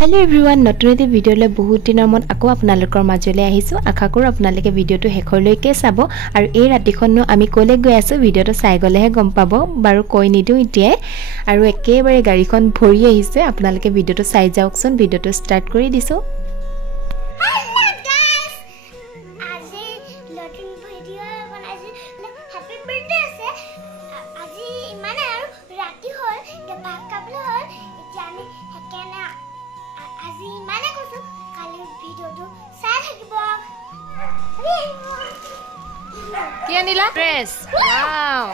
Hello everyone नतुन eighty भिडिओले बहुत दिনৰ মন আকৌ আপোনালোকৰ মাজলৈ আহিছো আশা কৰো আপোনালোকে ভিডিওটো হেখৰলৈকে চাব আৰু এই ৰাতিখনো আমি কলে গৈ আছো ভিডিওটো চাই গলেহে গম পাব বাৰু কৈ নিদিও ইতিয়াই আৰু একেবাৰে গাড়ীখন ভৰি আহিছে আপোনালোকে ভিডিওটো চাই যাওকচোন ভিডিওটো ষ্টাৰ্ট কৰি দিছো क्या नीला ड्रेस वाओ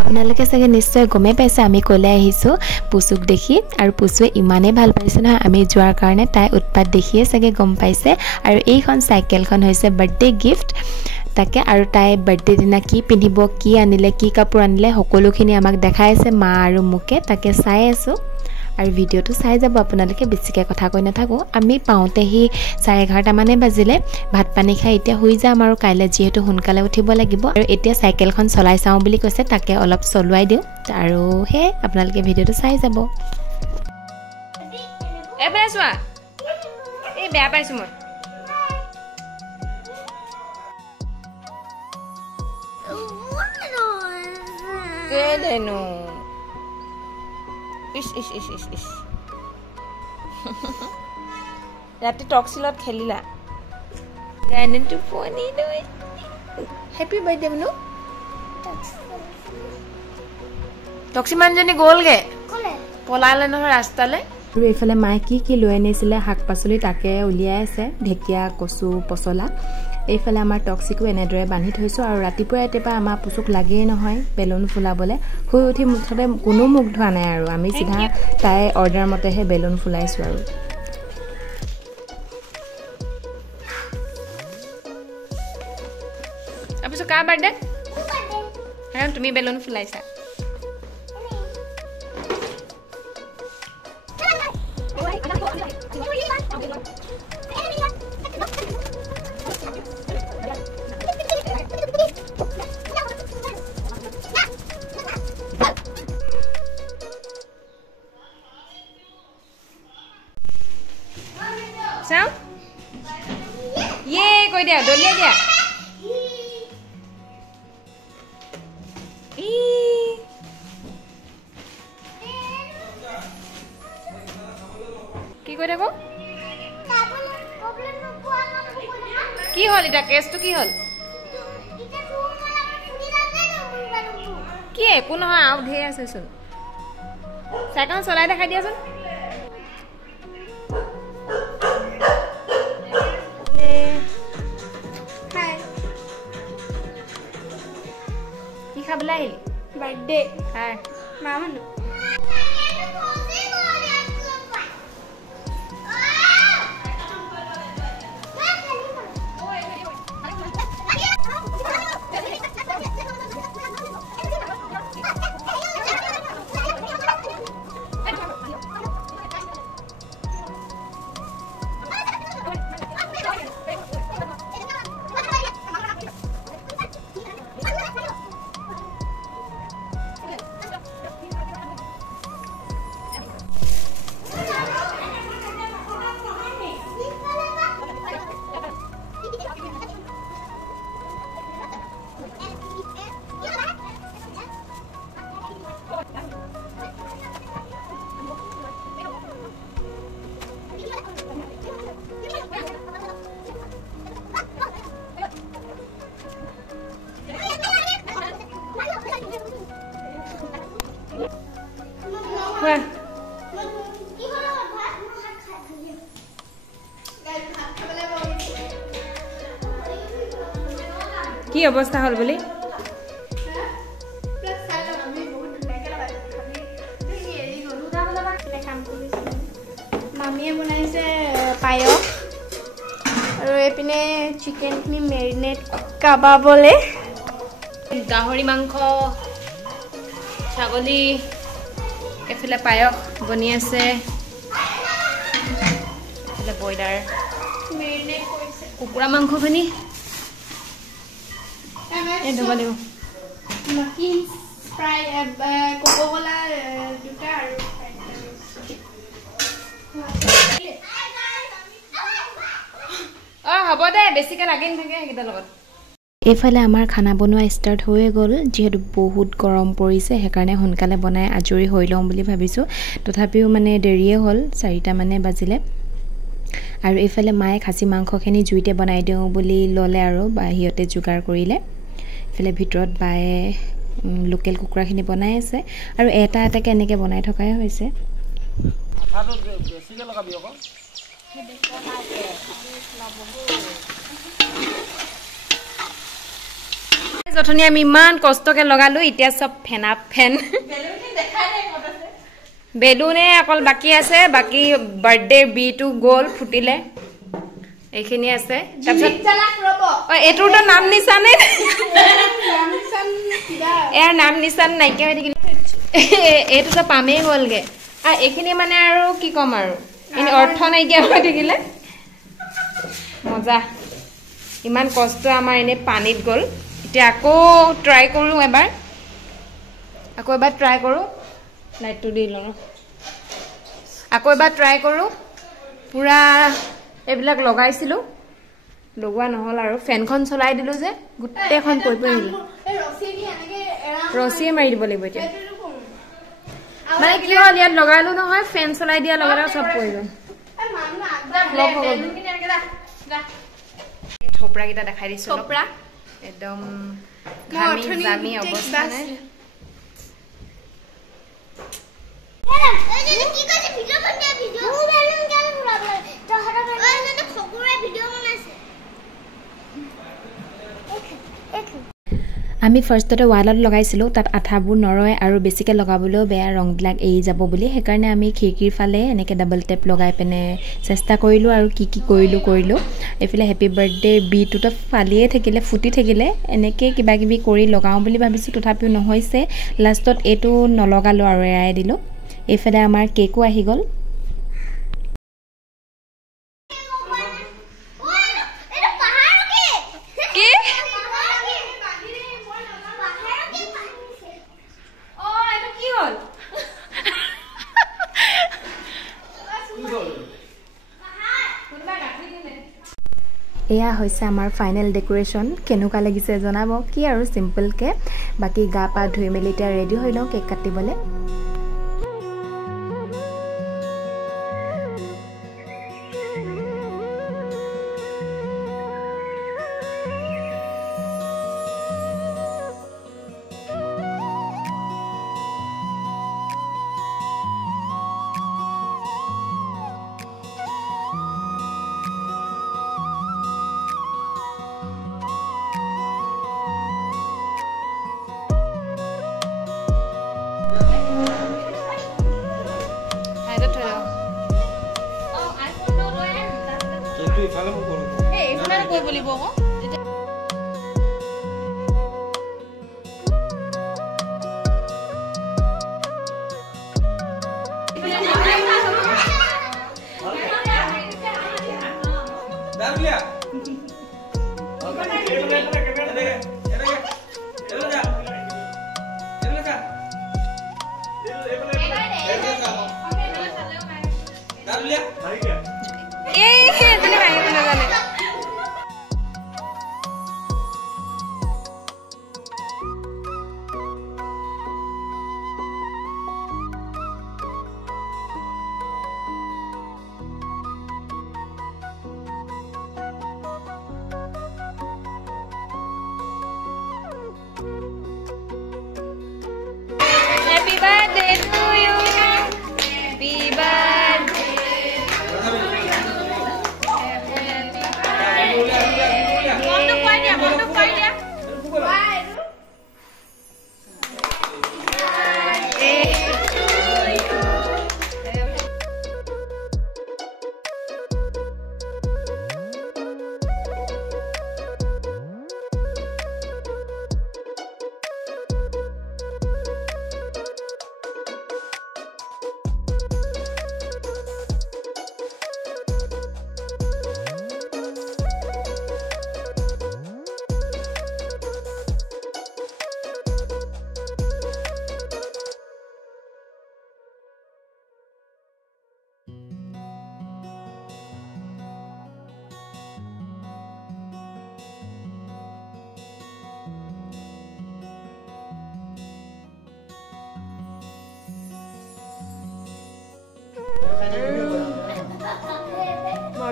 আপোনালোকে সগে নিশ্চয় গমে পাইছে আমি কলে আহিছো পুসুক দেখি আৰু পুসুৱে ইমানে ভাল পাইছে না আমি যোৱাৰ কাৰণে তাই উৎপাত দেখিয়ে সগে গম পাইছে আৰু এইখন সাইকেলখন হৈছে বাৰ্থডে গিফট তাকে আৰু তাই বাৰ্থডে দিনা কি পিন্ধিব কি আনিলে কি কাপোৰ আনিলে সকলোখিনি আমাক দেখাইছে মা আৰু মুকে তাকে চাই আছো আৰু ভিডিওটো চাই যাব আপোনালোকে বেছিকে কথা কৈ নাথাকো আমি পাওঁতে হি 11:30 মানে বাজিলে ভাত পানী খাই এতিয়া হৈ যাম আৰু কাইলে যেহেতু সোনকালে উঠিব লাগিব আৰু এতিয়া সাইকেলখন চলাই চাও বুলি কৈছে তাকে অলপ চলুৱাই দিও আৰু হে আপোনালোকে ভিডিওটো চাই যাব ए बेसवा ए बेया पाइछु মই के देनु इस राति टॉक्सिलत खेलिला गाने टू फोनी नय हैप्पी बर्थडे मनु टॉक्सि मानजनी गोल गे कोले पलाले न रास्ताले আৰু এফালে মাই কি লৈ আনিছিলে শাক পাচলি তাকে উলিয়াই আছে ঢেকিয়া কচু পছলা এইফালে আমাৰ টক্সিকো এনেদৰে বান্ধি থৈছো আৰু ৰাতিপুৱা এতেপা আমাৰ পুচুক লাগেই নহয় বেলুন ফুলাবলে শুই উঠি মুঠতে কোনো মুখ ধোৱা নাই আৰু আমি সিধা তাই অৰ্ডাৰ মতেহে বেলুন ফুলাইছো আৰু अबसो का बर्थडे हां तुम्ही balloon फुलाइसा Sao? Yeah, coi đèo đốn lên kìa. কি কই থাকো? কি হল এটা কেসটো কি হল? কি একো নহয় আউ ধেই আছে শুন। সাইকেল চলাই দেখাই দিয়াচোন। खाबला है बर्थडे हां मामा नो কি অবস্থা হল বলি মামিয়ে বনাইছে পায়স আৰু এপিনে চিকেন খিনি মেৰিনেট কাবাবলে গাহৰি মাংস ছাগলী এফালে পায়স বনি আছে এফালে বইলাৰ মেৰিনেট কৰিছে কুকুৰা মাংস খিনি এ ধবা দেও Muffins, Sprite, Coca-Cola, duta আৰু বেছিকে লাগি নাথাকে হেকিটা লগত এইফালে আমাৰ খানা বনোৱা ষ্টাৰ্ট হৈয়ে গ'ল যিহেতু বহুত গৰম পৰিছে সেইকাৰণে সোনকালে বনাই আজৰি হৈ লওঁ বুলি ভাবিছোঁ তথাপিও মানে দেৰিয়ে হ'ল 4টা মানে বাজিলে আৰু এইফালে মায়ে খাচী মাংসখিনি জুইতে বনাই দিওঁ বুলি ল'লে আৰু বাহিৰতে যোগাৰ কৰিলে এইফালে ভিতৰত বায়ে লোকেল কুকুৰাখিনি বনাই আছে আৰু এটা এটাকে এনেকৈ বনাই থকাই হৈছে যথনি আমি ইমান কষ্টকে লগালো এতিয়া সব ফেন বেলুনে অকল বাকি আছে বাকি বাৰ্থডে বিটো গ'ল ফুটিলে এইখিনি আছে তাৰপিছত এইটোৰ নাম নিচানে এৰ নাম নিচান নাইকিয়া হৈ থাকিলে এইটো তো পামেই গ'লগে আৰু এইখিনি মানে আৰু কি ক'ম আৰু এনে অৰ্থ নাইকিয়া হৈ থাকিলে মজা ইমান কষ্ট আমাৰ এনে পানীত গ'ল এতিয়া আকৌ ট্ৰাই কৰোঁ এবাৰ ট্ৰাই কৰোঁ লাইটটো দি লওঁ আকৌ এবাৰ ট্ৰাই কৰোঁ পুৰা এইবিলাক লগাইছিলোঁ লগোৱা নহ'ল আৰু ফেনখন চলাই দিলোঁ যে গোটেইখন পৰি আহিলোঁ ৰছীয়ে মাৰি দিব লাগিব এতিয়া মানে কি হ'ল ইয়াত লগালোঁ নহয় ফেন চলাই দিয়া লগে লগে চব পৰি গ'ল থোপৰাকেইটা দেখাই দিছোঁ একদম জামি অৱস্থা নাই আমি ফাৰ্ষ্টতে ৱালত লগাইছিলোঁ তাত আঠাবোৰ নৰয় আৰু বেছিকৈ লগাবলৈও বেয়া ৰংবিলাক এৰি যাব বুলি সেইকাৰণে আমি খিৰিকীৰ ফালে এনেকৈ ডাবল টেপ লগাই পিনে চেষ্টা কৰিলোঁ আৰু কি কৰিলোঁ এইফালে হেপী বাৰ্থডে বিটোতো ফালিয়ে থাকিলে ফুটি থাকিলে এনেকৈ কিবা কিবি কৰি লগাওঁ বুলি ভাবিছোঁ তথাপিও নহৈছে লাষ্টত এইটো নলগালোঁ আৰু এৰাই দিলোঁ এইফালে আমাৰ কেকো আহি গ'ল এয়া হৈছে আমাৰ ফাইনেল ডেকোৰেশ্যন কেনেকুৱা লাগিছে জনাব কি আৰু চিম্পলকৈ বাকী গা পা ধুই মেলি এতিয়া ৰেডি হৈ লওঁ কেক কাটিবলৈ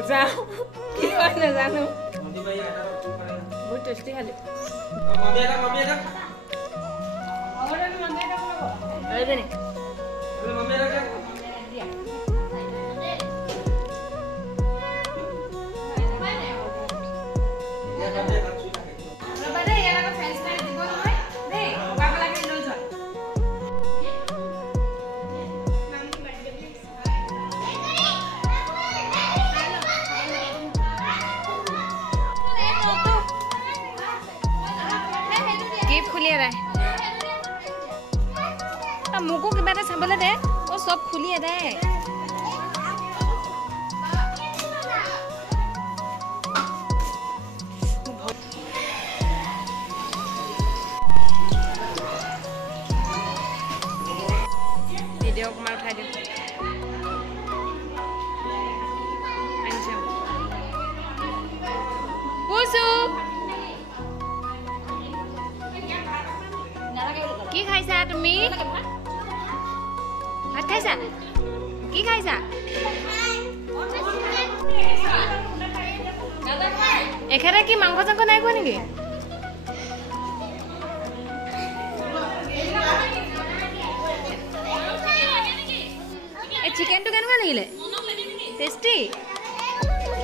মজা কি হয় নাজানো বহুত টেষ্টি খালি মোকো কিবা এটা চাবলৈ দে চব খুলিয়ে দে ভিডিঅ' অকণমান উঠাই দিওঁ কি খাইছা তুমি ভাত খাইছা কি খাইছা এখেতে কি মাংস চাংস নাই খোৱা নেকি এই চিকেনটো কেনেকুৱা লাগিলে টেষ্টি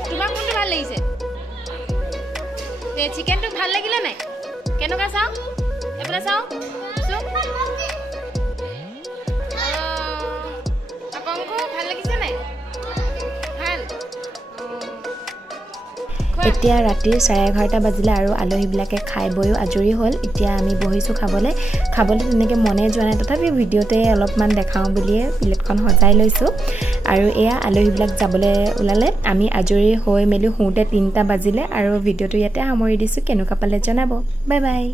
তোমাক কোনটো ভাল লাগিছে চিকেনটো ভাল লাগিলে নাই কেনেকুৱা চাওঁ এফালে চাওঁ এতিয়া ৰাতিৰ 11:30 বাজিলে আৰু আলহীবিলাকে খাই বৈও আজৰি হ'ল এতিয়া আমি বহিছোঁ খাবলৈ তেনেকৈ মনে যোৱা নাই তথাপি ভিডিঅ'তে অলপমান দেখাওঁ বুলিয়ে প্লেটখন সজাই লৈছোঁ আৰু এয়া আলহীবিলাক যাবলৈ ওলালে আমি আজৰি হৈ মেলি শুওঁতে 3টা বাজিলে আৰু ভিডিঅ'টো ইয়াতে সামৰি দিছোঁ কেনেকুৱা পালে জনাব বাই বাই